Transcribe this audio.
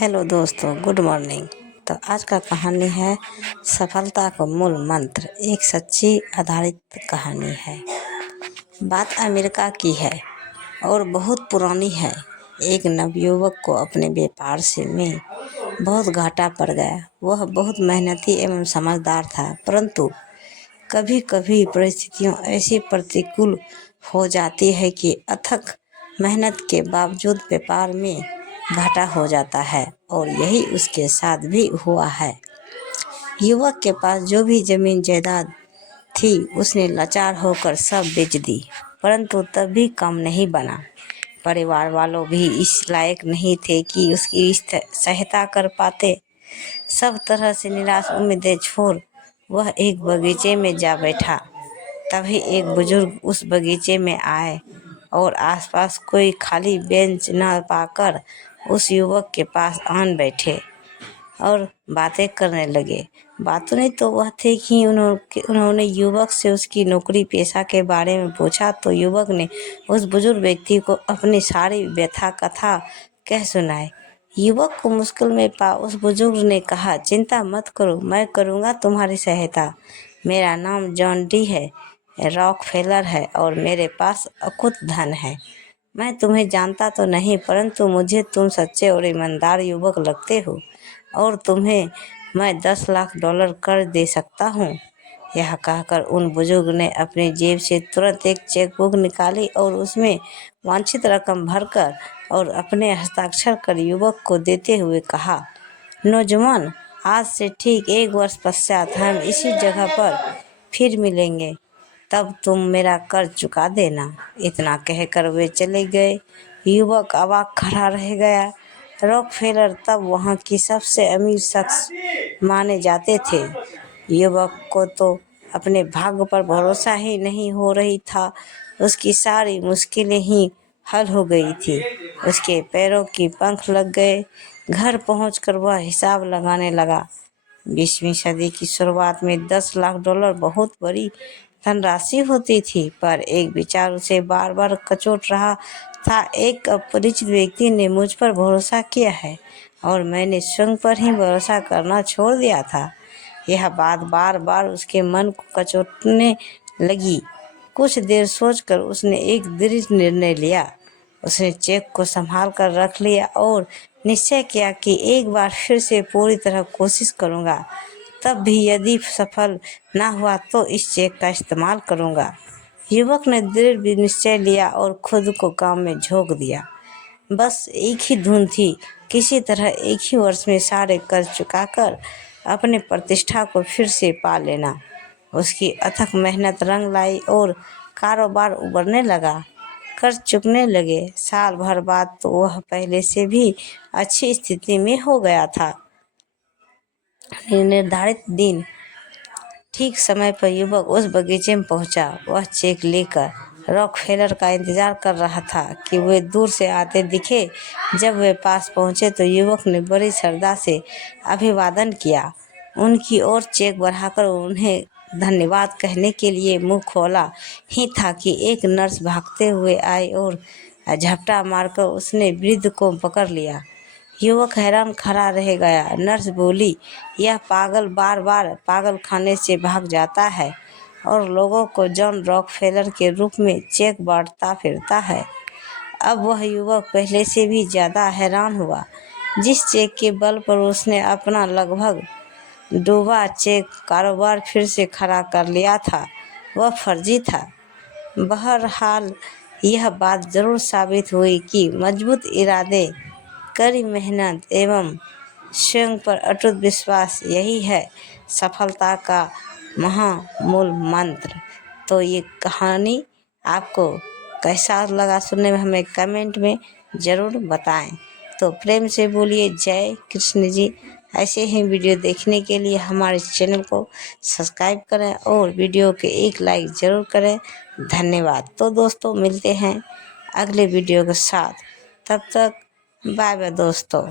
Hello दोस्तों, good morning. तो आज का कहानी है सफलता का मूल मंत्र। एक सच्ची आधारित कहानी है। बात अमेरिका की है और बहुत पुरानी है। एक नवयुवक को अपने व्यापार से में बहुत घाटा पड़ गया। वह बहुत मेहनती एवं समझदार था, परंतु कभी कभी परिस्थितियाँ ऐसी प्रतिकूल हो जाती है कि अथक मेहनत के बावजूद व्यापार में घाटा हो जाता है, और यही उसके साथ भी हुआ है। युवक के पास जो भी जमीन जायदाद थी उसने लाचार होकर सब बेच दी, परंतु तब भी काम नहीं बना। परिवार वालों भी इस लायक नहीं थे कि उसकी सहायता कर पाते। सब तरह से निराश उम्मीदें छोड़ वह एक बगीचे में जा बैठा। तभी एक बुजुर्ग उस बगीचे में आए और आसपास कोई खाली बेंच न पाकर उस युवक के पास आन बैठे और बातें करने लगे। बातों ने तो वह थे कि उन्होंने युवक से उसकी नौकरी पेशा के बारे में पूछा, तो युवक ने उस बुजुर्ग व्यक्ति को अपनी सारी व्यथा कथा कह सुनाई। युवक को मुश्किल में पा उस बुजुर्ग ने कहा, चिंता मत करो, मैं करूँगा तुम्हारी सहायता। मेरा नाम जॉन डी है, रॉकफेलर है और मेरे पास अकुत धन है। मैं तुम्हें जानता तो नहीं, परंतु मुझे तुम सच्चे और ईमानदार युवक लगते हो और तुम्हें मैं $10 लाख कर्ज दे सकता हूँ। यह कहकर उन बुजुर्ग ने अपनी जेब से तुरंत एक चेक बुक निकाली और उसमें वांछित रकम भरकर और अपने हस्ताक्षर कर युवक को देते हुए कहा, नौजवान, आज से ठीक 1 वर्ष पश्चात हम इसी जगह पर फिर मिलेंगे, तब तुम मेरा कर्ज चुका देना। इतना कहकर वे चले गए। युवक अवाक खड़ा रह गया। रॉकफेलर तब वहाँ की सबसे अमीर शख्स माने जाते थे। युवक को तो अपने भाग्य पर भरोसा ही नहीं हो रही था। उसकी सारी मुश्किलें ही हल हो गई थी। उसके पैरों की पंख लग गए। घर पहुंचकर वह हिसाब लगाने लगा। 20वीं सदी की शुरुआत में $10 लाख बहुत बड़ी धनराशि होती थी, पर एक विचार उसे बार बार कचोट रहा था। एक अपरिचित व्यक्ति ने मुझ पर भरोसा किया है और मैंने स्वयं पर ही भरोसा करना छोड़ दिया था। यह बात बार बार उसके मन को कचोटने लगी। कुछ देर सोचकर उसने एक दृढ़ निर्णय लिया। उसने चेक को संभाल कर रख लिया और निश्चय किया कि एक बार फिर से पूरी तरह कोशिश करूँगा, तब भी यदि सफल ना हुआ तो इस चेक का इस्तेमाल करूँगा। युवक ने दृढ़ निश्चय लिया और खुद को काम में झोंक दिया। बस एक ही धुन थी, किसी तरह एक ही वर्ष में सारे कर्ज चुकाकर अपने प्रतिष्ठा को फिर से पा लेना। उसकी अथक मेहनत रंग लाई और कारोबार उबरने लगा। कर्ज चुकने लगे। साल भर बाद तो वह पहले से भी अच्छी स्थिति में हो गया था। निर्धारित दिन ठीक समय पर युवक उस बगीचे में पहुंचा। वह चेक लेकर रॉकफेलर का इंतजार कर रहा था कि वे दूर से आते दिखे। जब वे पास पहुंचे तो युवक ने बड़ी श्रद्धा से अभिवादन किया। उनकी ओर चेक बढ़ाकर उन्हें धन्यवाद कहने के लिए मुंह खोला ही था कि एक नर्स भागते हुए आई और झपटा मारकर उसने वृद्ध को पकड़ लिया। युवक हैरान खड़ा रह गया। नर्स बोली, यह पागल बार बार पागल खाने से भाग जाता है और लोगों को जॉन रॉकफेलर के रूप में चेक बांटता फिरता है। अब वह युवक पहले से भी ज़्यादा हैरान हुआ। जिस चेक के बल पर उसने अपना लगभग डूबा चेक कारोबार फिर से खड़ा कर लिया था, वह फर्जी था। बहरहाल यह बात जरूर साबित हुई कि मजबूत इरादे, कड़ी मेहनत एवं स्वयं पर अटूट विश्वास यही है सफलता का महामूल मंत्र। तो ये कहानी आपको कैसा लगा सुनने में हमें कमेंट में ज़रूर बताएं। तो प्रेम से बोलिए जय कृष्ण जी। ऐसे ही वीडियो देखने के लिए हमारे चैनल को सब्सक्राइब करें और वीडियो के एक लाइक ज़रूर करें। धन्यवाद। तो दोस्तों, मिलते हैं अगले वीडियो के साथ। तब तक बाय बाय दोस्तों।